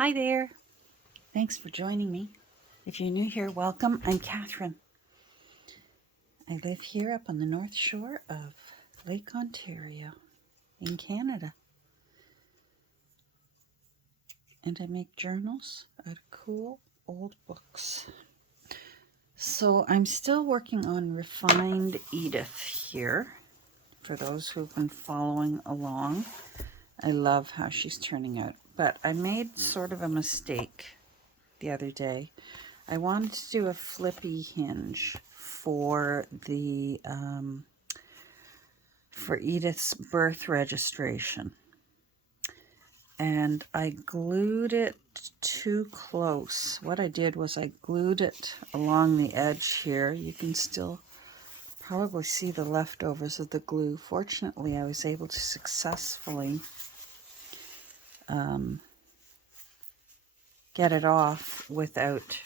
Hi there. Thanks for joining me. If you're new here, welcome. I'm Catherine. I live here up on the north shore of Lake Ontario in Canada. And I make journals out of cool old books. So I'm still working on Refined Edith here. For those who've been following along, I love how she's turning out. But I made sort of a mistake the other day. I wanted to do a flippy hinge for the for Edith's birth registration, and I glued it too close. What I did was I glued it along the edge here. You can still probably see the leftovers of the glue. Fortunately, I was able to successfully get it off without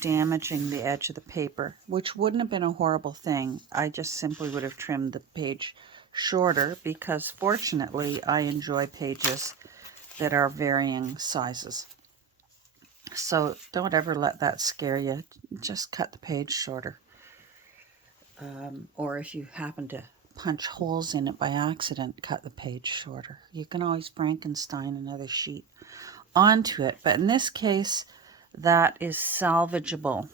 damaging the edge of the paper, which wouldn't have been a horrible thing. I just simply would have trimmed the page shorter because fortunately I enjoy pages that are varying sizes. So don't ever let that scare you. Just cut the page shorter. Or if you happen to punch holes in it by accident, cut the page shorter. You can always Frankenstein another sheet onto it, but in this case that is salvageable.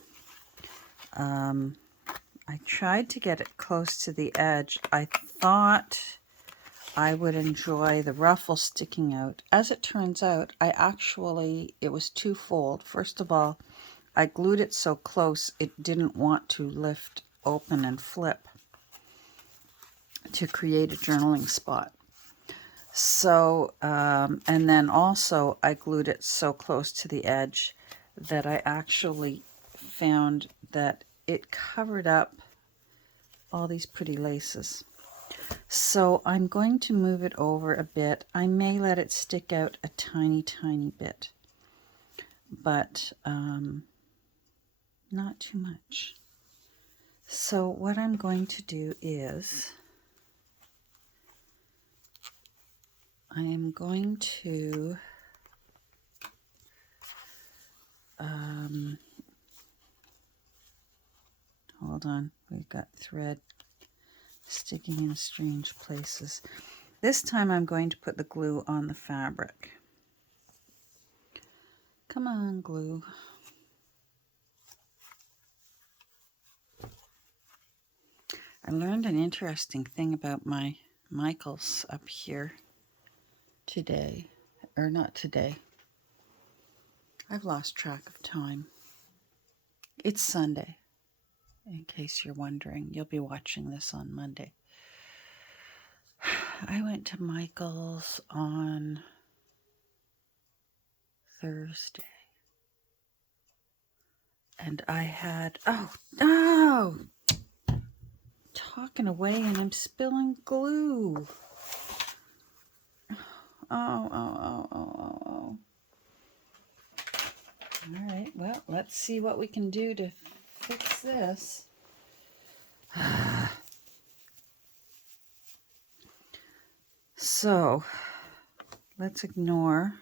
I tried to get it close to the edge. I thought I would enjoy the ruffle sticking out. As it turns out, it was twofold. First of all, I glued it so close it didn't want to lift open and flip to create a journaling spot. So, and then also I glued it so close to the edge that I actually found that it covered up all these pretty laces. So I'm going to move it over a bit. I may let it stick out a tiny, tiny bit, but not too much. So what I'm going to do is I am going to hold on, we've got thread sticking in strange places. This time I'm going to put the glue on the fabric. Come on, glue. I learned an interesting thing about my Michaels up here today, or not today. I've lost track of time. It's Sunday, in case you're wondering. You'll be watching this on Monday. I went to Michael's on Thursday. And I had, oh, talking away and I'm spilling glue. Oh. All right, well, let's see what we can do to fix this. So, let's ignore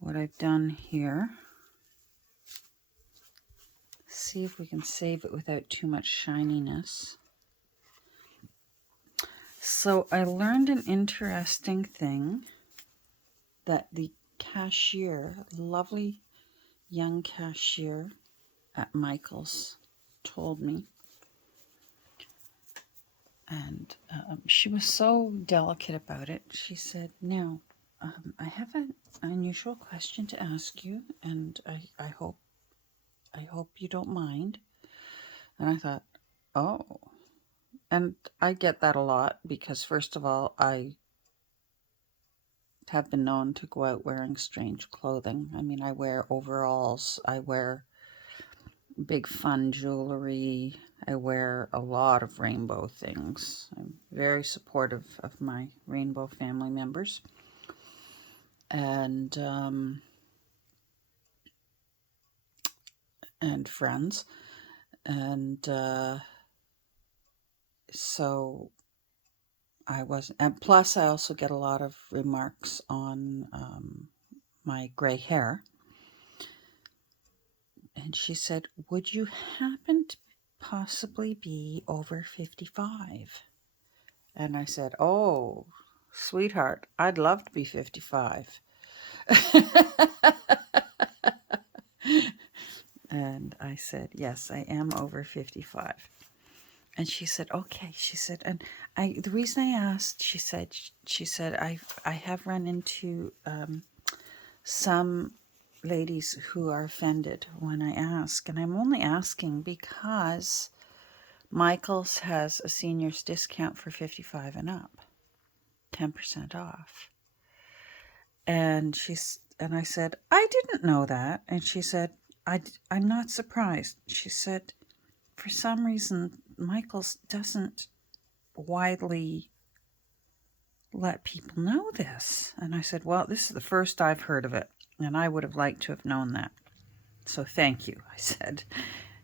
what I've done here. See if we can save it without too much shininess. So I learned an interesting thing that the cashier, lovely young cashier at Michael's, told me. And she was so delicate about it. She said, now, I have an unusual question to ask you, and I hope you don't mind. And I thought, oh. And I get that a lot because, first of all, I have been known to go out wearing strange clothing. I mean, I wear overalls, I wear big fun jewelry, I wear a lot of rainbow things. I'm very supportive of my rainbow family members. And friends. And so I wasn't, and plus I also get a lot of remarks on my gray hair. And she said, would you happen to possibly be over 55? And I said, oh, sweetheart, I'd love to be 55. And I said, yes, I am over 55. And she said, okay. She said, and the reason I asked, she said, I have run into some ladies who are offended when I ask, and I'm only asking because Michael's has a senior's discount for 55 and up, 10% off. And I said, I didn't know that. And she said, I'm not surprised. She said, for some reason, Michael's doesn't widely let people know this. And I said, well, this is the first I've heard of it, and I would have liked to have known that. So thank you, I said.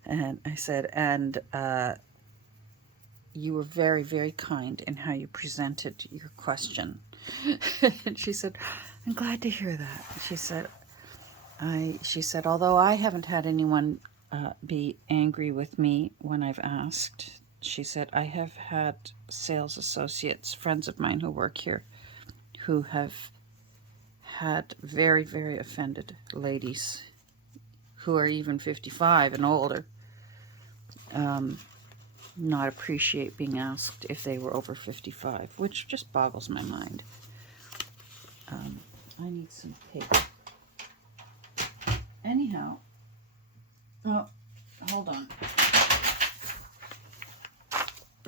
And I said, and you were very, very kind in how you presented your question. And she said, I'm glad to hear that. She said, although I haven't had anyone be angry with me when I've asked, she said, I have had sales associates, friends of mine who work here, who have had very, very offended ladies who are even 55 and older not appreciate being asked if they were over 55, which just boggles my mind. I need some paper. Anyhow, oh, hold on.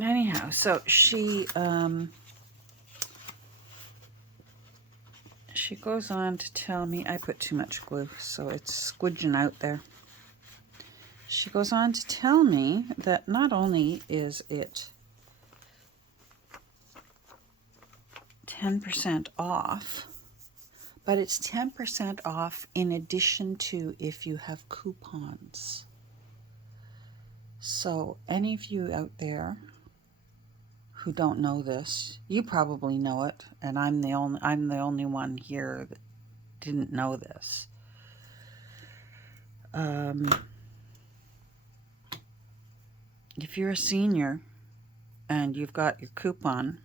Anyhow, so she goes on to tell me, I put too much glue, so it's squidging out there. She goes on to tell me that not only is it 10% off, but it's 10% off in addition to if you have coupons. So any of you out there who don't know this, you probably know it, and I'm the only one here that didn't know this. If you're a senior and you've got your coupon,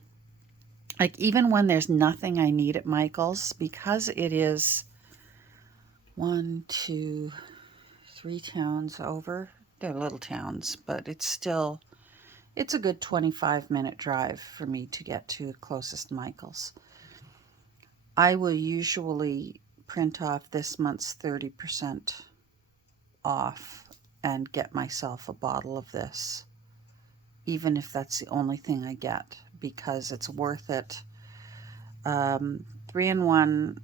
like even when there's nothing I need at Michael's, because it is 1, 2, 3 towns over, they're little towns, but it's a good 25-minute drive for me to get to the closest Michael's. I will usually print off this month's 30% off and get myself a bottle of this, even if that's the only thing I get, because it's worth it. 3-in-1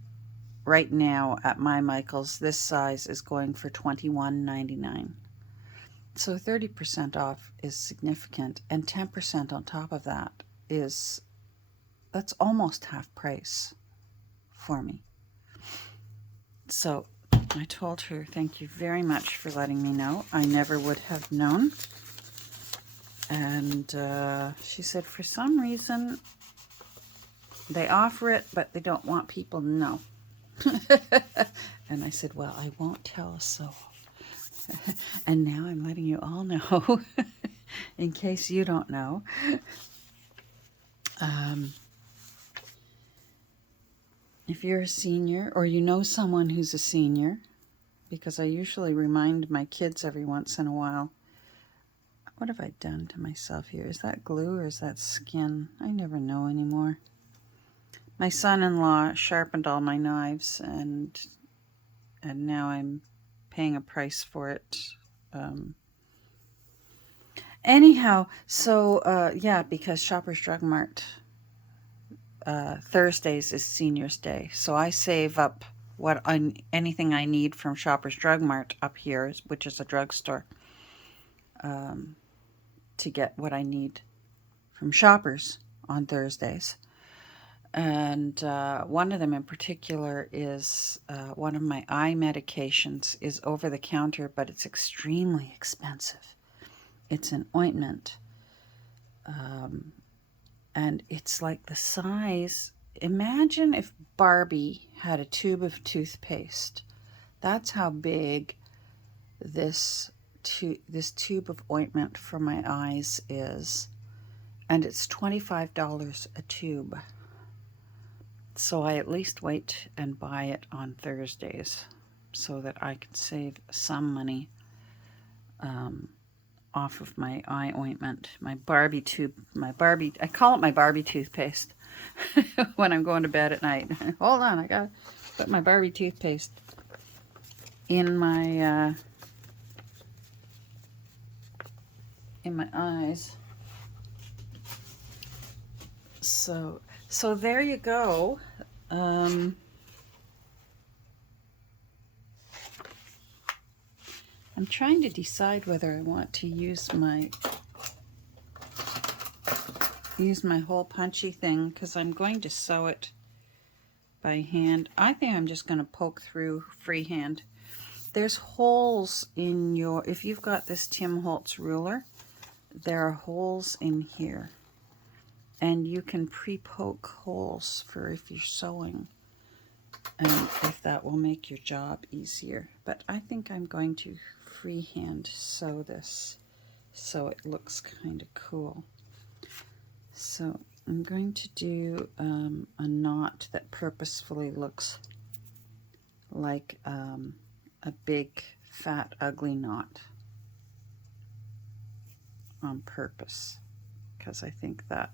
right now at my Michael's, this size is going for $21.99. So 30% off is significant, and 10% on top of that that's almost half price for me. So I told her, thank you very much for letting me know. I never would have known. And she said, for some reason, they offer it, but they don't want people to know. And I said, well, I won't tell a soul. And now I'm letting you all know, in case you don't know. If you're a senior, or you know someone who's a senior, because I usually remind my kids every once in a while. What have I done to myself here? Is that glue or is that skin? I never know anymore. My son-in-law sharpened all my knives, and now I'm paying a price for it. Anyhow, so yeah, because Shoppers Drug Mart Thursdays is Senior's Day, so I save up anything I need from Shoppers Drug Mart up here, which is a drugstore, to get what I need from Shoppers on Thursdays. And one of them in particular is one of my eye medications is over the counter, but it's extremely expensive. It's an ointment. And it's like the size. Imagine if Barbie had a tube of toothpaste. That's how big this tube of ointment for my eyes is. And it's $25 a tube. So I at least wait and buy it on Thursdays so that I can save some money off of my eye ointment, my Barbie tube, I call it my Barbie toothpaste when I'm going to bed at night. Hold on, I gotta put my Barbie toothpaste in my eyes. So there you go. I'm trying to decide whether I want to use my hole punchy thing, because I'm going to sew it by hand. I think I'm just going to poke through freehand. There's holes in if you've got this Tim Holtz ruler, there are holes in here. And you can pre-poke holes for if you're sewing, and if that will make your job easier. But I think I'm going to freehand sew this so it looks kind of cool. So I'm going to do a knot that purposefully looks like a big, fat, ugly knot on purpose, because I think that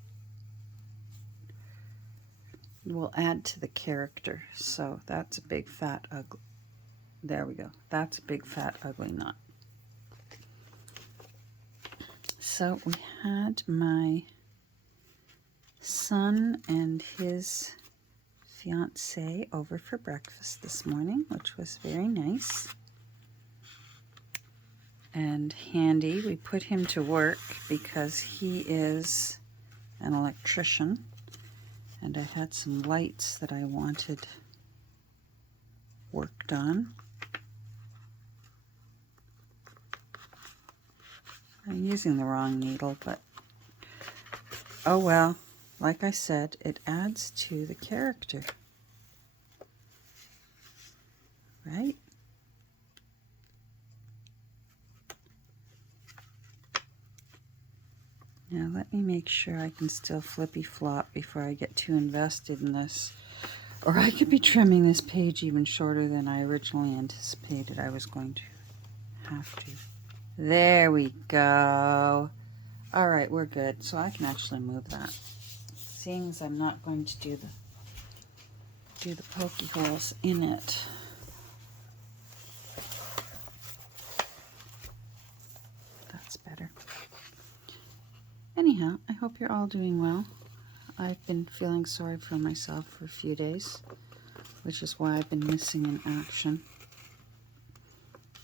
will add to the character. So that's a big, fat, ugly. There we go. That's a big, fat, ugly knot. So we had my son and his fiancée over for breakfast this morning, which was very nice and handy. We put him to work because he is an electrician, and I had some lights that I wanted worked on. I'm using the wrong needle, but oh well. Like I said, it adds to the character, right? Now let me make sure I can still flippy flop before I get too invested in this, or I could be trimming this page even shorter than I originally anticipated I was going to have to. There we go. All right, we're good. So I can actually move that. Seeing as I'm not going to do the pokey holes in it. That's better. Anyhow, I hope you're all doing well. I've been feeling sorry for myself for a few days, which is why I've been missing in action.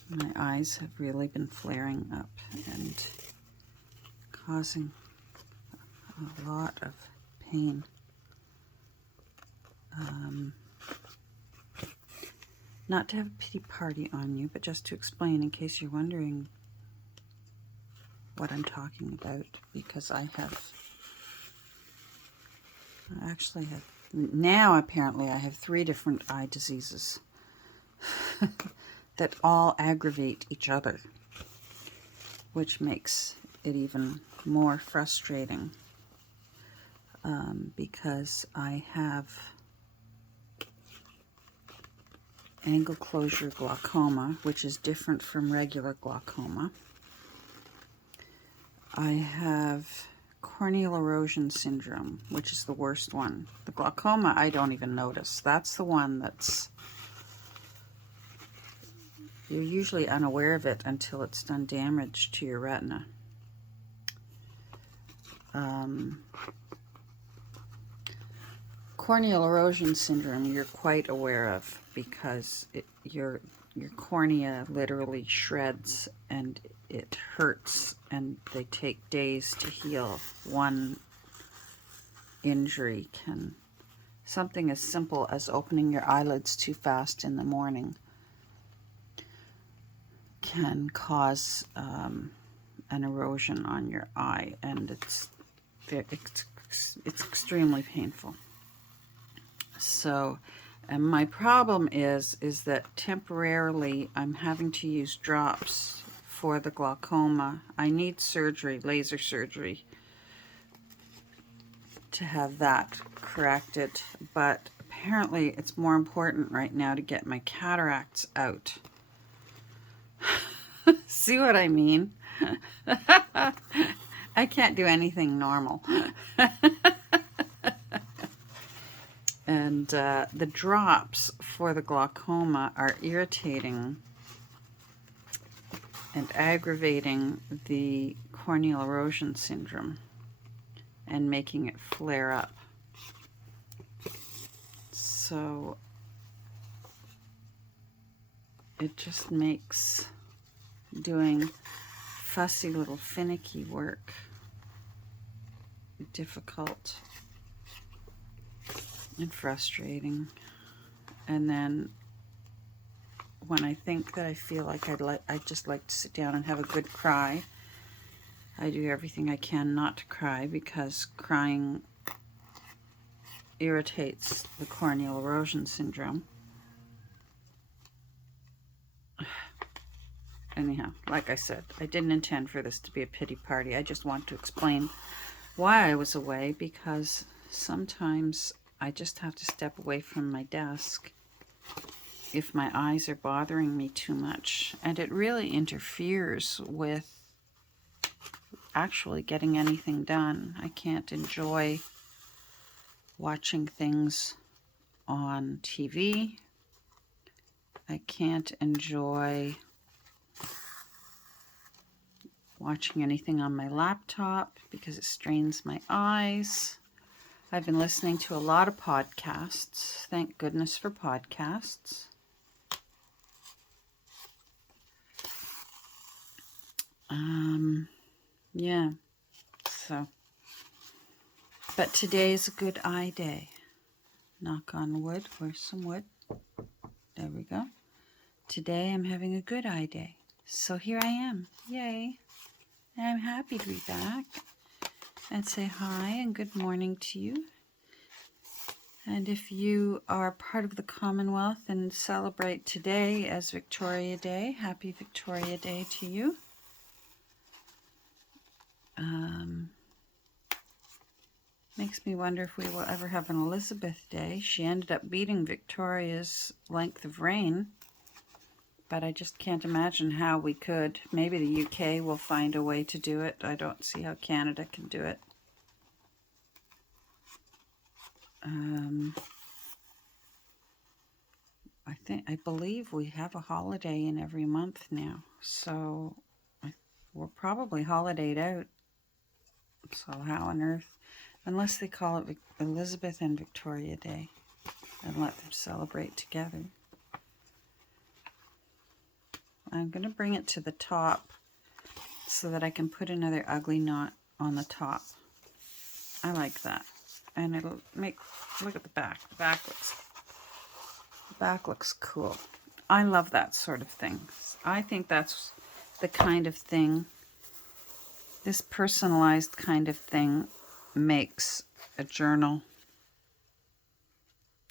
My eyes have really been flaring up and causing a lot of pain. Not to have a pity party on you, but just to explain in case you're wondering what I'm talking about, because I actually have, now apparently I have 3 different eye diseases that all aggravate each other, which makes it even more frustrating, because I have angle closure glaucoma, which is different from regular glaucoma. I have corneal erosion syndrome, which is the worst one. The glaucoma I don't even notice. That's the one that's, you're usually unaware of it until it's done damage to your retina. Corneal erosion syndrome you're quite aware of, because your cornea literally shreds and it hurts, and they take days to heal. One injury can, something as simple as opening your eyelids too fast in the morning can cause an erosion on your eye, and it's it's extremely painful. So, and my problem is that temporarily I'm having to use drops for the glaucoma. I need surgery, laser surgery, to have that corrected, but apparently it's more important right now to get my cataracts out. See what I mean? I can't do anything normal. And the drops for the glaucoma are irritating and aggravating the corneal erosion syndrome and making it flare up. So it just makes doing fussy little finicky work difficult and frustrating. And then when I think that I feel like I'd just like to sit down and have a good cry, I do everything I can not to cry, because crying irritates the corneal erosion syndrome. Anyhow, like I said, I didn't intend for this to be a pity party. I just want to explain why I was away, because sometimes I just have to step away from my desk if my eyes are bothering me too much, and it really interferes with actually getting anything done. I can't enjoy watching things on TV. I can't enjoy watching anything on my laptop because it strains my eyes. I've been listening to a lot of podcasts. Thank goodness for podcasts. Yeah, so. But today is a good eye day. Knock on wood. Where's some wood? There we go. Today I'm having a good eye day. So here I am. Yay. And I'm happy to be back and say hi and good morning to you. And if you are part of the Commonwealth and celebrate today as Victoria Day, happy Victoria Day to you. Makes me wonder if we will ever have an Elizabeth Day. She ended up beating Victoria's length of reign, but I just can't imagine how we could. Maybe the UK will find a way to do it. I don't see how Canada can do it. I believe we have a holiday in every month now, so we're probably holidayed out. So how on earth, unless they call it Elizabeth and Victoria Day and let them celebrate together. I'm going to bring it to the top so that I can put another ugly knot on the top. I like that. And it'll make, look at the back. The back looks cool. I love that sort of thing. I think that's the kind of thing, this personalized kind of thing makes a journal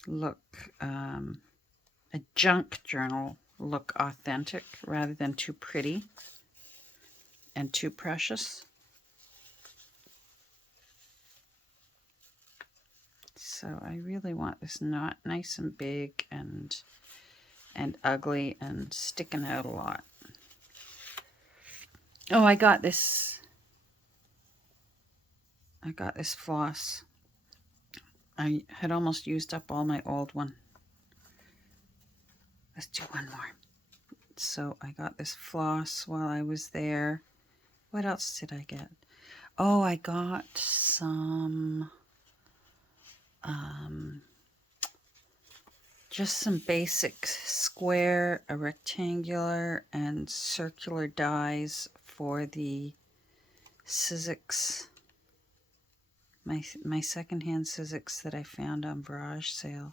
look, a junk journal look authentic rather than too pretty and too precious. So I really want this knot nice and big and ugly and sticking out a lot. Oh, I got this floss. I had almost used up all my old one. Let's do one more. So I got this floss while I was there. What else did I get? Oh, I got some, just some basic square, rectangular, and circular dies for the Sizzix. My secondhand Sizzix that I found on barrage sale.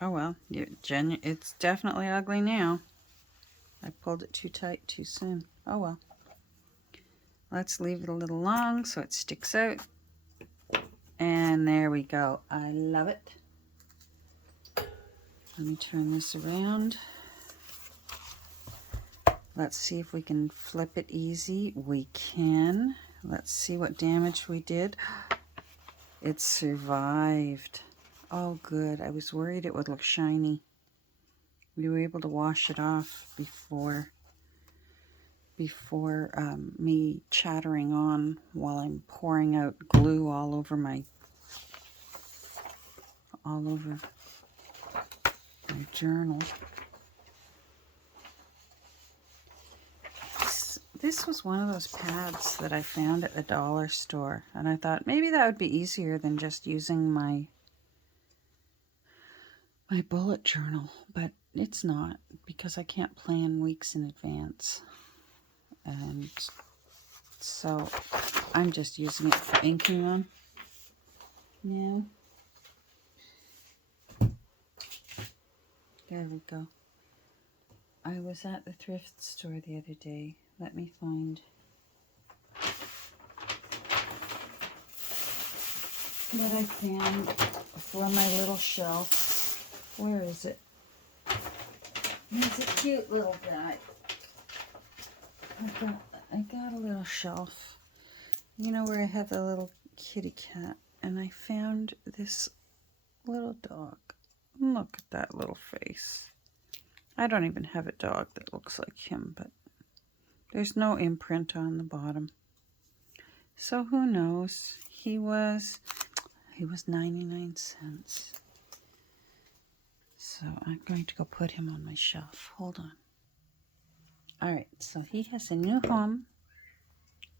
Oh well, it's definitely ugly now. I pulled it too tight too soon. Oh well. Let's leave it a little long so it sticks out. And there we go. I love it. Let me turn this around. Let's see if we can flip it easy. We can. Let's see what damage we did. It survived. Oh, good. I was worried it would look shiny. We were able to wash it off before me chattering on while I'm pouring out glue all over my journal. This was one of those pads that I found at the dollar store, and I thought maybe that would be easier than just using my bullet journal, but it's not, because I can't plan weeks in advance. And so I'm just using it for inking on. Yeah. There we go. I was at the thrift store the other day. Let me find what I found for my little shelf. Where is it? He's a cute little guy. I got a little shelf. You know, where I have the little kitty cat, and I found this little dog. Look at that little face. I don't even have a dog that looks like him, but there's no imprint on the bottom. So who knows? He was 99 cents. So I'm going to go put him on my shelf. Hold on. All right, so he has a new home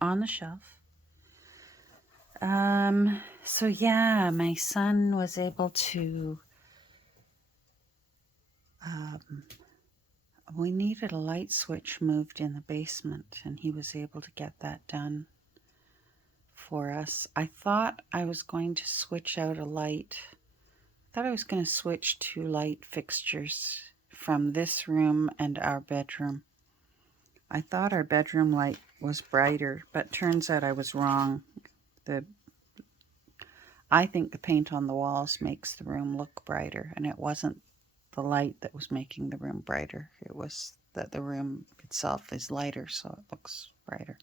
on the shelf. So yeah, my son was able to, we needed a light switch moved in the basement, and he was able to get that done for us. I thought I was going to switch out a light. I thought I was going to switch 2 light fixtures from this room and our bedroom. I thought our bedroom light was brighter, but turns out I was wrong. I think the paint on the walls makes the room look brighter, and it wasn't the light that was making the room brighter. It was that the room itself is lighter, so it looks brighter.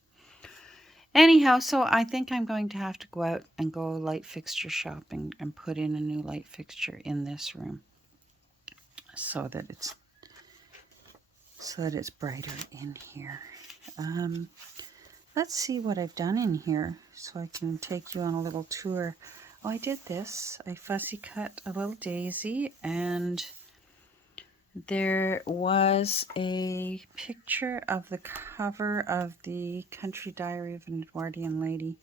Anyhow, so I think I'm going to have to go out and go light fixture shopping and put in a new light fixture in this room so that it's brighter in here. Let's see what I've done in here so I can take you on a little tour. Oh, I did this. I fussy cut a little daisy, and there was a picture of the cover of the Country Diary of an Edwardian Lady,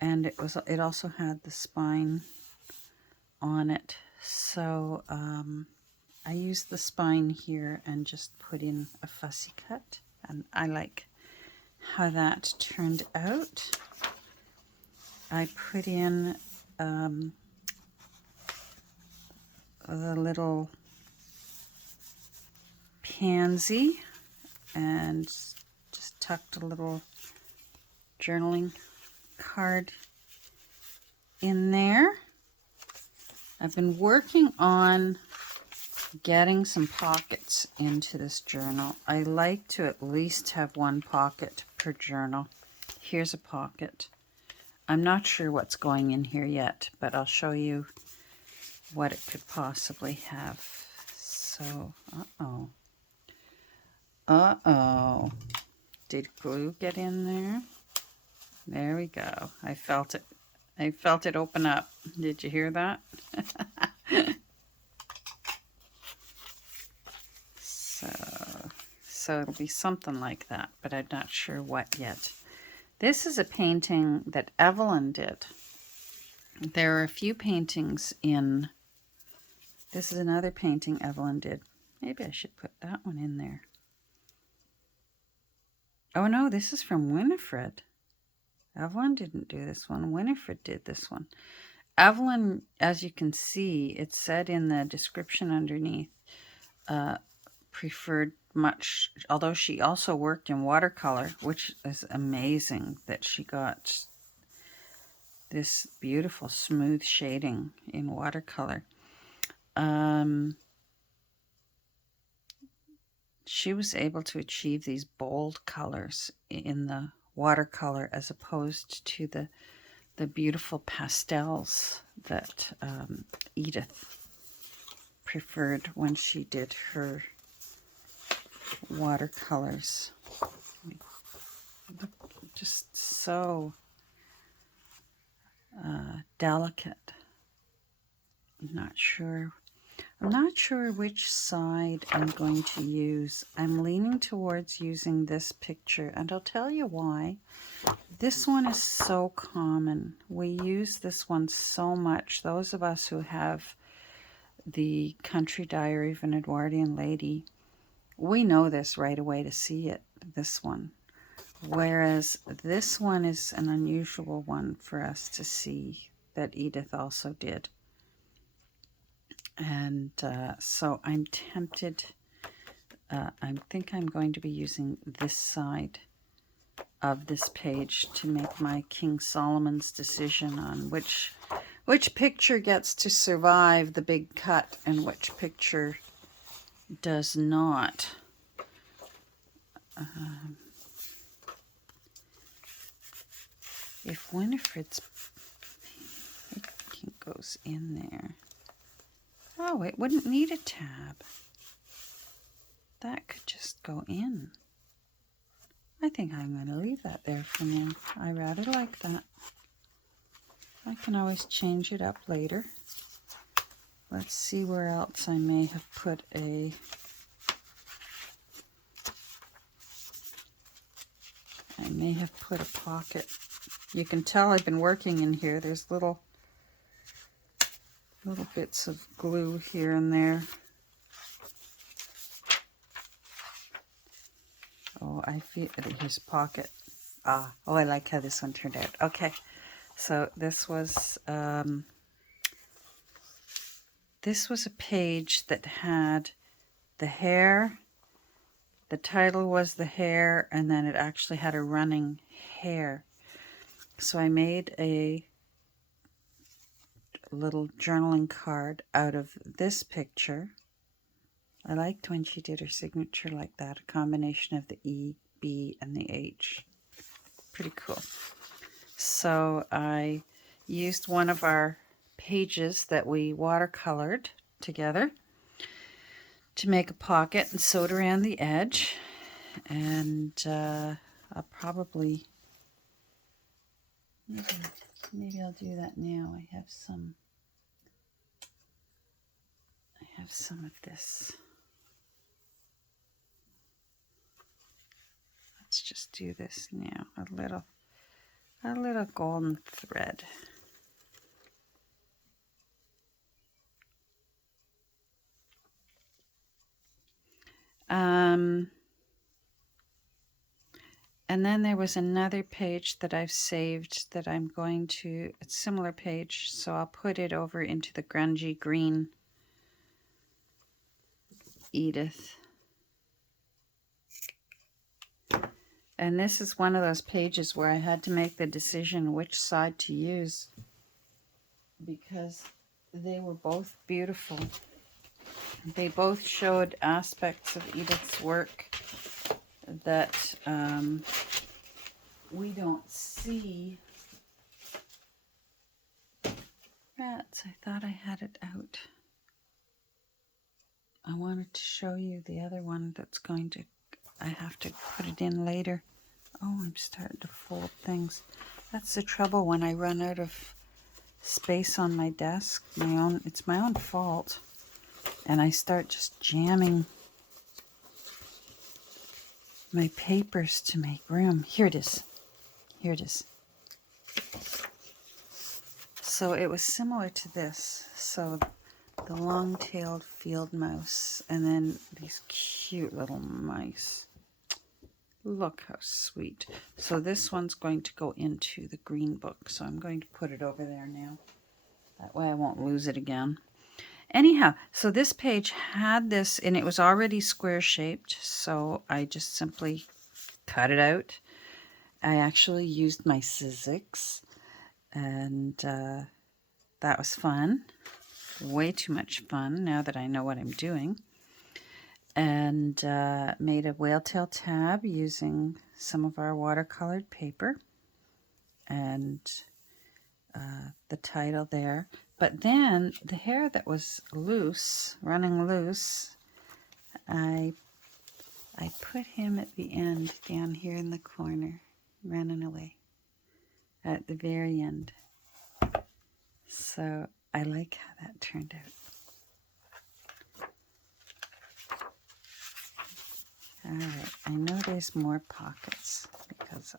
and it also had the spine on it. So I used the spine here and just put in a fussy cut, and I like how that turned out. I put in the little pansy and just tucked a little journaling card in there. I've been working on getting some pockets into this journal. I like to at least have 1 pocket per journal. Here's a pocket. I'm not sure what's going in here yet, but I'll show you what it could possibly have. So, uh-oh. Did glue get in there? There we go. I felt it. I felt it open up. Did you hear that? So it'll be something like that, but I'm not sure what yet. This is a painting that Evelyn did. There are a few paintings in... This is another painting Evelyn did. Maybe I should put that one in there. Oh no, this is from Winifred. Evelyn didn't do this one. Winifred did this one. Evelyn, as you can see, it said in the description underneath, preferred much, although she also worked in watercolor, which is amazing that she got this beautiful smooth shading in watercolor. She was able to achieve these bold colors in the watercolor as opposed to the beautiful pastels that Edith preferred when she did her watercolors. Just so delicate. I'm not sure which side I'm going to use. I'm leaning towards using this picture, and I'll tell you why. This one is so common. We use this one so much. Those of us who have the Country Diary of an Edwardian Lady, we know this right away to see it, this one. Whereas this one is an unusual one for us to see that Edith also did. And so I'm tempted. I think I'm going to be using this side of this page to make my King Solomon's decision on which picture gets to survive the big cut and which picture does not. If Winifred's pink goes in there, oh, it wouldn't need a tab. That could just go in. I think I'm going to leave that there for now. I rather like that. I can always change it up later. Let's see where else I may have put a... I may have put a pocket. You can tell I've been working in here. There's little bits of glue here and there. Oh, I feel his pocket. Oh, I like how this one turned out. Okay, so this was a page that had the hare. The title was The Hare, and then it actually had a running hare. So I made a little journaling card out of this picture. I liked when she did her signature like that, a combination of the E, B, and the H. Pretty cool. So I used one of our pages that we watercolored together to make a pocket and sewed around the edge. And I'll probably, maybe I'll do that now. I have some of this. Let's just do this now. A little golden thread. And then there was another page that I've saved that I'm going to, a similar page, so I'll put it over into the grungy green Edith. And this is one of those pages where I had to make the decision which side to use because they were both beautiful. They both showed aspects of Edith's work that we don't see. Rats, I thought I had it out. I wanted to show you the other one that's going to, I have to put it in later. Oh, I'm starting to fold things. That's the trouble when I run out of space on my desk. It's my own fault. And I start just jamming my papers to make room. Here it is. Here it is. So it was similar to this. So the long-tailed field mouse and then these cute little mice. Look how sweet. So this one's going to go into the green book. So I'm going to put it over there now. That way I won't lose it again. Anyhow, so this page had this, and it was already square shaped, so I just simply cut it out. I actually used my Sizzix, and that was fun. Way too much fun now that I know what I'm doing. And made a whale tail tab using some of our watercolored paper, and the title there. But then the hair that was loose, running loose, I put him at the end down here in the corner, running away at the very end. So I like how that turned out. Alright, I know there's more pockets because,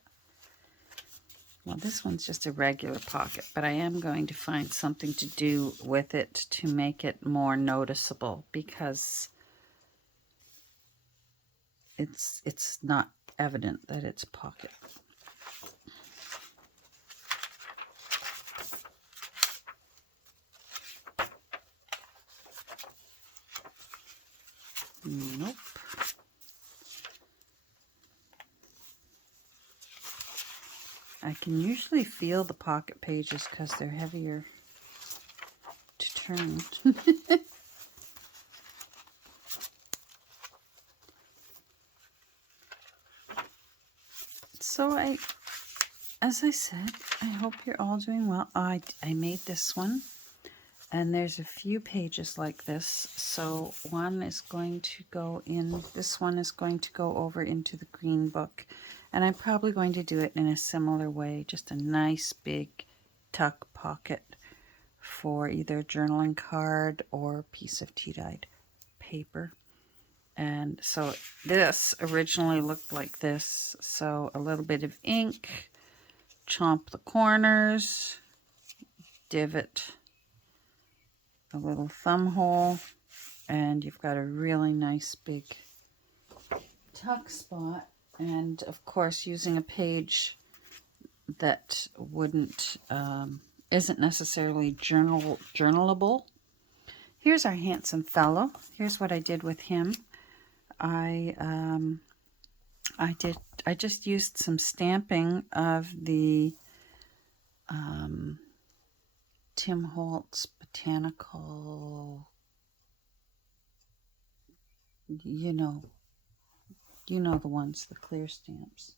well, this one's just a regular pocket, but I am going to find something to do with it to make it more noticeable, because it's not evident that it's a pocket. Nope. I can usually feel the pocket pages because they're heavier to turn. So as I said, I hope you're all doing well. I made this one, and there's a few pages like this. So one is going to go in, this one is going to go over into the green book. And I'm probably going to do it in a similar way, just a nice big tuck pocket for either a journaling card or a piece of tea-dyed paper. And so this originally looked like this. So a little bit of ink, chomp the corners, divot a little thumb hole, and you've got a really nice big tuck spot. And of course, using a page that wouldn't isn't necessarily journalable. Here's our handsome fellow. Here's what I did with him. I just used some stamping of the Tim Holtz Botanical, you know the ones, the clear stamps.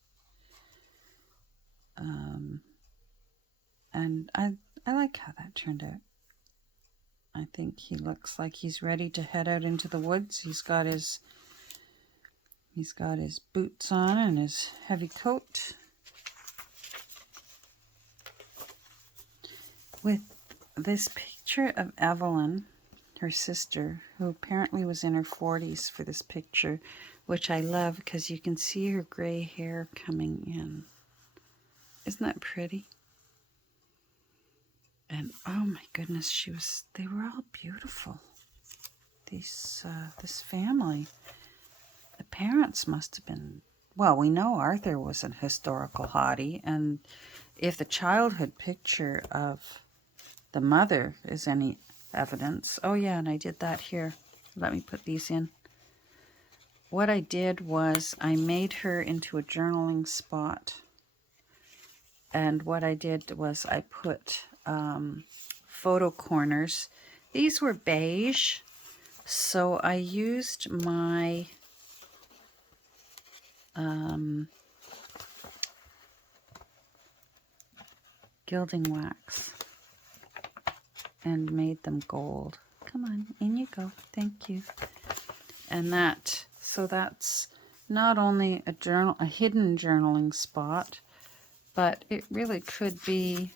And I like how that turned out. I think he looks like he's ready to head out into the woods. He's got his boots on and his heavy coat. With this picture of Evelyn, her sister, who apparently was in her 40s for this picture, which I love because you can see her gray hair coming in. Isn't that pretty? And oh my goodness, they were all beautiful. This family. The parents must have been, well, we know Arthur was an historical hottie, and if the childhood picture of the mother is any evidence, oh yeah, and I did that here. Let me put these in. What I did was I made her into a journaling spot, and what I did was I put photo corners. These were beige, so I used my gilding wax and made them gold. Come on, in you go. Thank you. And so that's not only a hidden journaling spot, but it really could be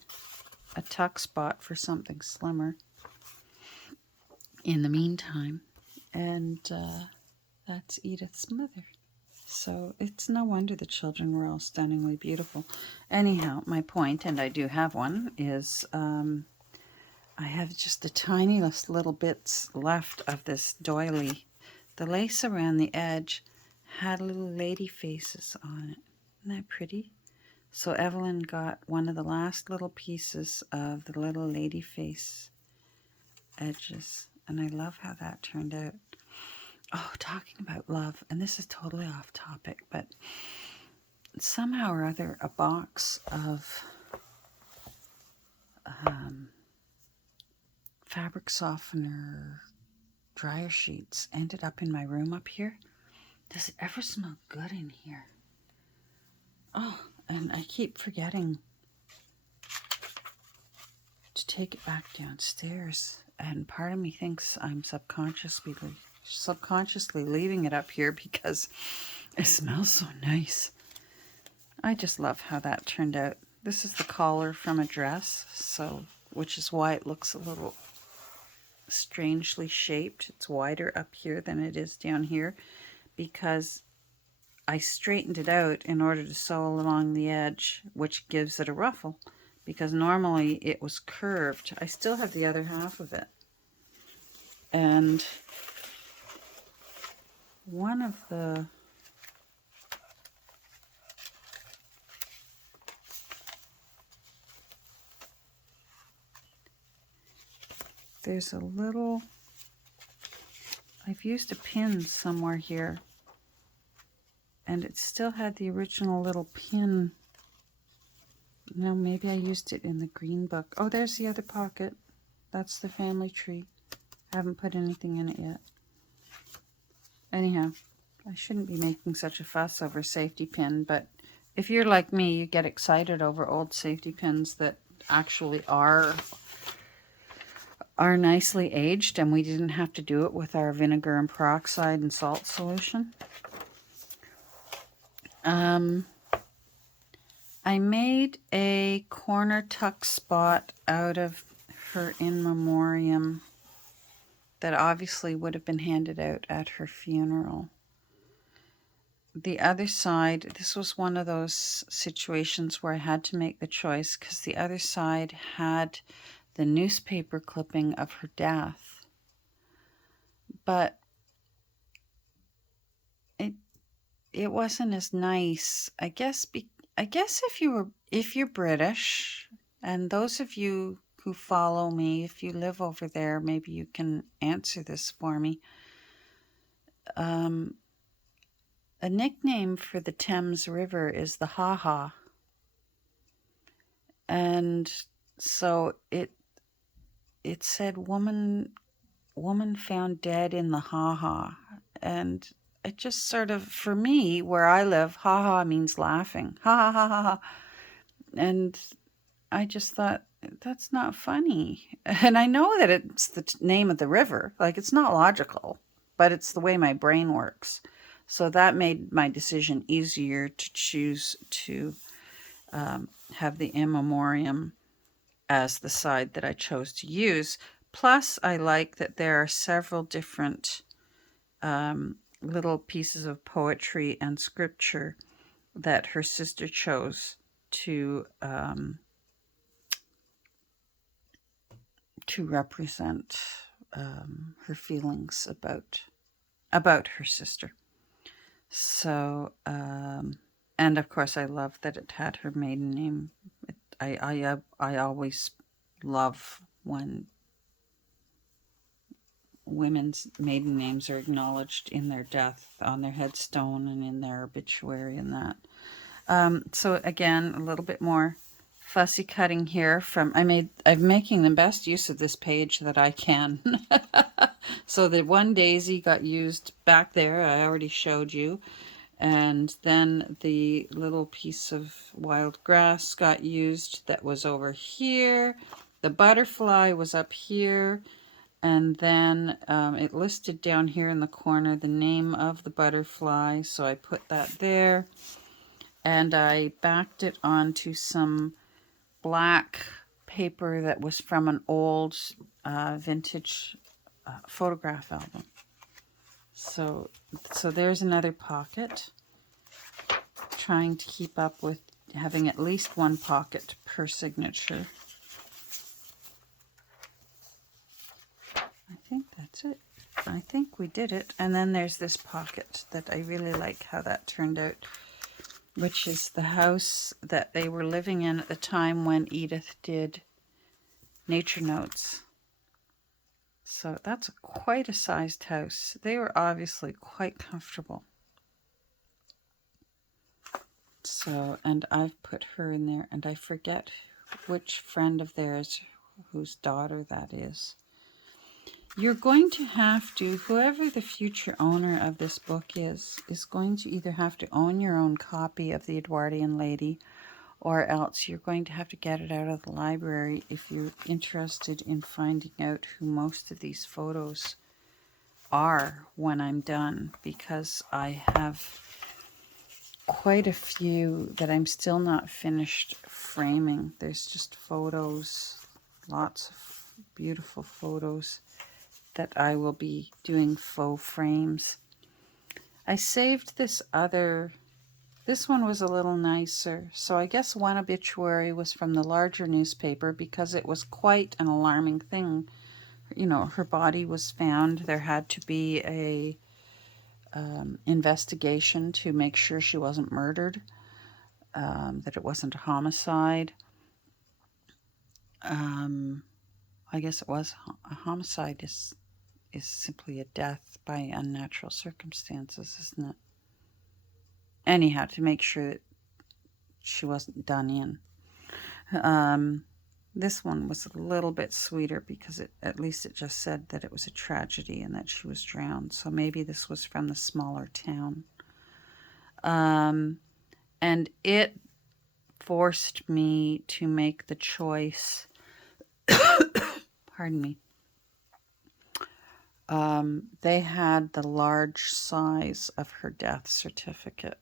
a tuck spot for something slimmer in the meantime. And that's Edith's mother. So it's no wonder the children were all stunningly beautiful. Anyhow, my point, and I do have one, is I have just the tiniest little bits left of this doily. The lace around the edge had little lady faces on it. Isn't that pretty? So Evelyn got one of the last little pieces of the little lady face edges, and I love how that turned out. Oh, talking about love, and this is totally off topic, but somehow or other a box of fabric softener dryer sheets ended up in my room up here. Does it ever smell good in here? Oh, and I keep forgetting to take it back downstairs, and part of me thinks I'm subconsciously leaving it up here because it smells so nice. I just love how that turned out. This is the collar from a dress, so which is why it looks a little strangely shaped. It's wider up here than it is down here because I straightened it out in order to sew along the edge, which gives it a ruffle, because normally it was curved. I still have the other half of it. And one of the there's a little, I've used a pin somewhere here, and it still had the original little pin. No, maybe I used it in the green book. Oh, there's the other pocket. That's the family tree. I haven't put anything in it yet. Anyhow, I shouldn't be making such a fuss over a safety pin, but if you're like me, you get excited over old safety pins that actually are nicely aged, and we didn't have to do it with our vinegar and peroxide and salt solution. I made a corner tuck spot out of her in memoriam that obviously would have been handed out at her funeral. The other side, this was one of those situations where I had to make the choice because the other side had the newspaper clipping of her death. But it wasn't as nice. I guess if you're British, and those of you who follow me, if you live over there, maybe you can answer this for me. A nickname for the Thames River is the Ha Ha. And so it said woman found dead in the Ha Ha. And it just sort of, for me, where I live, ha ha means laughing. Ha ha ha ha ha. And I just thought, that's not funny. And I know that it's the name of the river. Like, it's not logical, but it's the way my brain works. So that made my decision easier to choose to have the in memoriam as the side that I chose to use. Plus, I like that there are several different little pieces of poetry and scripture that her sister chose to represent her feelings about her sister. So, and of course, I love that it had her maiden name. I always love when women's maiden names are acknowledged in their death, on their headstone and in their obituary and that. So again, a little bit more fussy cutting here I'm making the best use of this page that I can. So the one daisy got used back there, I already showed you. And then the little piece of wild grass got used that was over here. The butterfly was up here. And then it listed down here in the corner the name of the butterfly, so I put that there. And I backed it onto some black paper that was from an old vintage photograph album. So there's another pocket. Trying to keep up with having at least one pocket per signature. I think that's it. I think we did it. And then there's this pocket that I really like how that turned out, which is the house that they were living in at the time when Edith did Nature Notes. So that's quite a sized house. They were obviously quite comfortable. So, and I've put her in there, and I forget which friend of theirs whose daughter that is. You're going to have to, whoever the future owner of this book is going to either have to own your own copy of The Edwardian Lady, or else you're going to have to get it out of the library if you're interested in finding out who most of these photos are when I'm done, because I have quite a few that I'm still not finished framing. There's just photos, lots of beautiful photos that I will be doing faux frames. I saved this one was a little nicer. So I guess one obituary was from the larger newspaper because it was quite an alarming thing. You know, her body was found. There had to be a investigation to make sure she wasn't murdered, that it wasn't a homicide. I guess it was a homicide is simply a death by unnatural circumstances, isn't it? Anyhow, to make sure that she wasn't done in. This one was a little bit sweeter because at least it just said that it was a tragedy and that she was drowned. So maybe this was from the smaller town. And it forced me to make the choice. Pardon me. They had the large size of her death certificate.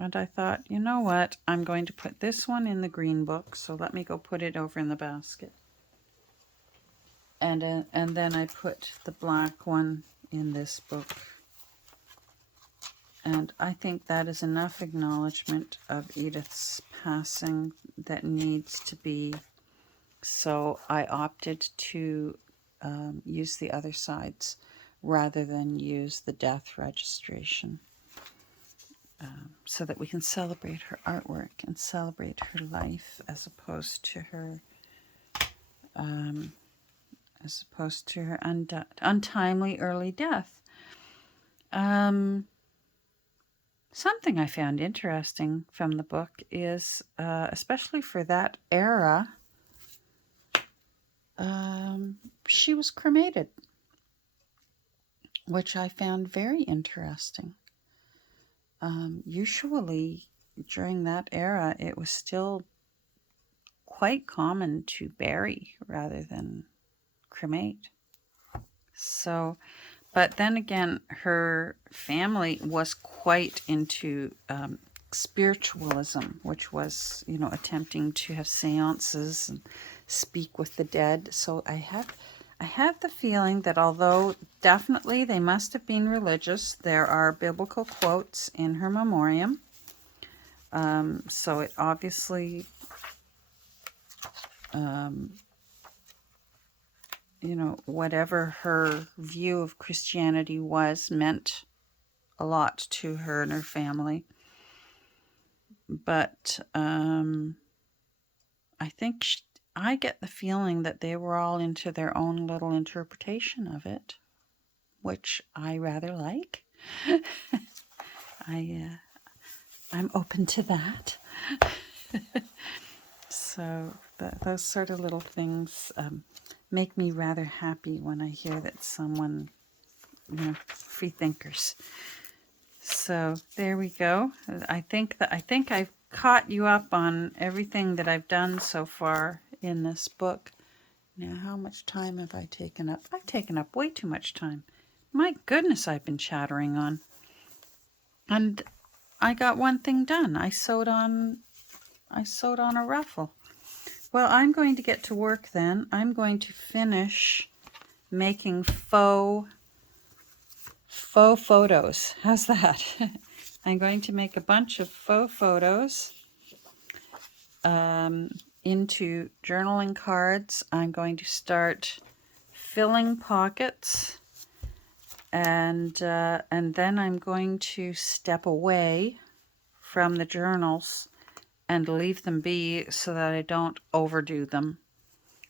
And I thought, you know what? I'm going to put this one in the green book. So let me go put it over in the basket. And then I put the black one in this book. And I think that is enough acknowledgement of Edith's passing that needs to be. So I opted to use the other sides rather than use the death registration, so that we can celebrate her artwork and celebrate her life as opposed to her untimely early death. Something I found interesting from the book is, especially for that era, she was cremated, which I found very interesting. Usually during that era, it was still quite common to bury rather than cremate. So, but then again, her family was quite into spiritualism, which was, you know, attempting to have seances and speak with the dead. So I have the feeling that although definitely they must have been religious, there are biblical quotes in her memoriam. So it obviously, you know, whatever her view of Christianity was meant a lot to her and her family. But I think I get the feeling that they were all into their own little interpretation of it, which I rather like. I'm open to that. So those sort of little things make me rather happy when I hear that someone, you know, free thinkers. So there we go. I think I've caught you up on everything that I've done so far in this book. Now, how much time have I taken up? I've taken up way too much time. My goodness, I've been chattering on. And I got one thing done. I sewed on a ruffle. Well, I'm going to get to work then. I'm going to finish making faux photos. How's that? I'm going to make a bunch of faux photos into journaling cards. I'm going to start filling pockets, and then I'm going to step away from the journals and leave them be so that I don't overdo them.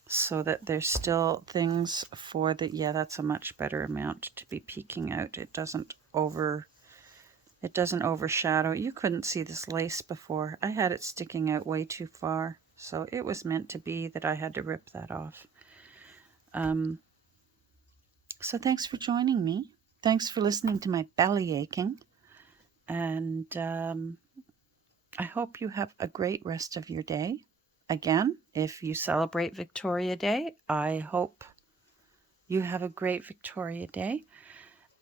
so that there's still things for the, yeah, that's a much better amount to be peeking out. It doesn't overshadow. You couldn't see this lace before. I had it sticking out way too far, so it was meant to be that I had to rip that off. So thanks for joining me. Thanks for listening to my belly aching. And I hope you have a great rest of your day. Again, if you celebrate Victoria Day, I hope you have a great Victoria Day.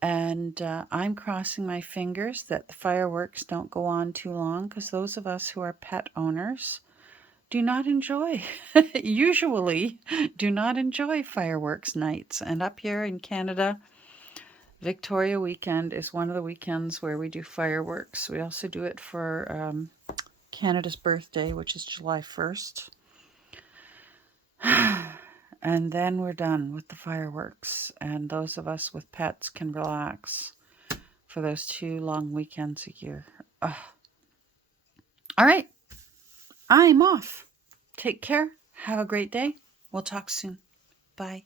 And I'm crossing my fingers that the fireworks don't go on too long, because those of us who are pet owners do not enjoy, usually do not enjoy fireworks nights. And up here in Canada, Victoria weekend is one of the weekends where we do fireworks. We also do it for Canada's birthday, which is July 1st. And then we're done with the fireworks. And those of us with pets can relax for those 2 long weekends a year. Ugh. All right. I'm off. Take care. Have a great day. We'll talk soon. Bye.